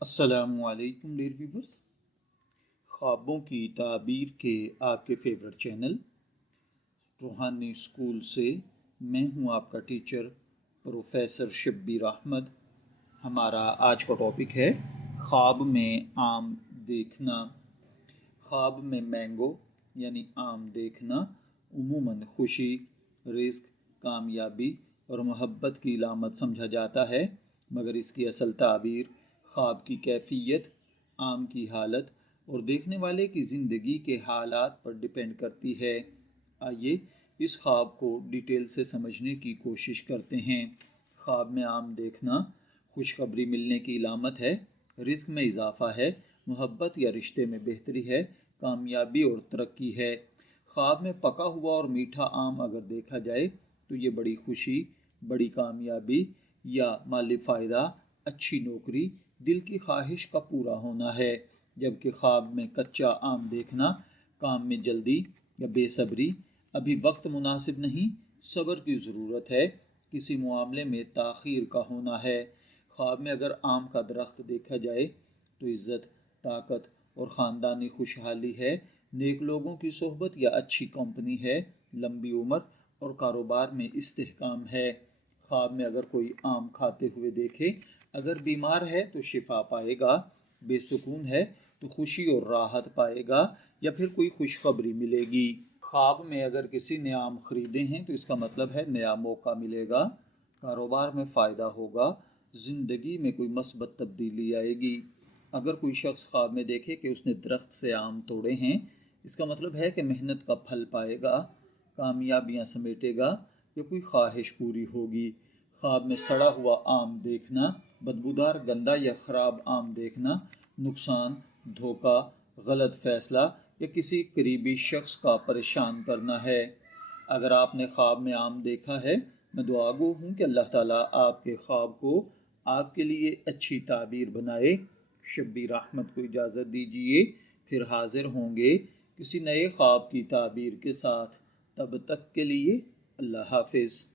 السلام علیکم dear viewers, خوابوں کی تعبیر کے آپ کے فیورٹ چینل روحانی اسکول سے میں ہوں آپ کا ٹیچر پروفیسر شبیر احمد۔ ہمارا آج کا ٹاپک ہے خواب میں آم دیکھنا۔ خواب میں مینگو یعنی آم دیکھنا عموماً خوشی، رزق، کامیابی اور محبت کی علامت سمجھا جاتا ہے، مگر اس کی اصل تعبیر خواب کی کیفیت، آم کی حالت اور دیکھنے والے کی زندگی کے حالات پر ڈیپینڈ کرتی ہے۔ آئیے اس خواب کو ڈیٹیل سے سمجھنے کی کوشش کرتے ہیں۔ خواب میں آم دیکھنا خوشخبری ملنے کی علامت ہے، رزق میں اضافہ ہے، محبت یا رشتے میں بہتری ہے، کامیابی اور ترقی ہے۔ خواب میں پکا ہوا اور میٹھا آم اگر دیکھا جائے تو یہ بڑی خوشی، بڑی کامیابی یا مالی فائدہ، اچھی نوکری، دل کی خواہش کا پورا ہونا ہے، جبکہ خواب میں کچا آم دیکھنا کام میں جلدی یا بے صبری، ابھی وقت مناسب نہیں، صبر کی ضرورت ہے، کسی معاملے میں تاخیر کا ہونا ہے۔ خواب میں اگر آم کا درخت دیکھا جائے تو عزت، طاقت اور خاندانی خوشحالی ہے، نیک لوگوں کی صحبت یا اچھی کمپنی ہے، لمبی عمر اور کاروبار میں استحکام ہے۔ خواب میں اگر کوئی آم کھاتے ہوئے دیکھے، اگر بیمار ہے تو شفا پائے گا، بے سکون ہے تو خوشی اور راحت پائے گا یا پھر کوئی خوشخبری ملے گی۔ خواب میں اگر کسی نے آم خریدے ہیں تو اس کا مطلب ہے نیا موقع ملے گا، کاروبار میں فائدہ ہوگا، زندگی میں کوئی مثبت تبدیلی آئے گی۔ اگر کوئی شخص خواب میں دیکھے کہ اس نے درخت سے آم توڑے ہیں، اس کا مطلب ہے کہ محنت کا پھل پائے گا، کامیابیاں سمیٹے گا یا کوئی خواہش پوری ہوگی۔ خواب میں سڑا ہوا آم دیکھنا، بدبودار، گندا یا خراب آم دیکھنا نقصان، دھوکہ، غلط فیصلہ یا کسی قریبی شخص کا پریشان کرنا ہے۔ اگر آپ نے خواب میں آم دیکھا ہے، میں دعا گو ہوں کہ اللہ تعالیٰ آپ کے خواب کو آپ کے لیے اچھی تعبیر بنائے۔ شبیر احمد کو اجازت دیجیے، پھر حاضر ہوں گے کسی نئے خواب کی تعبیر کے ساتھ۔ تب تک کے لیے اللہ حافظ۔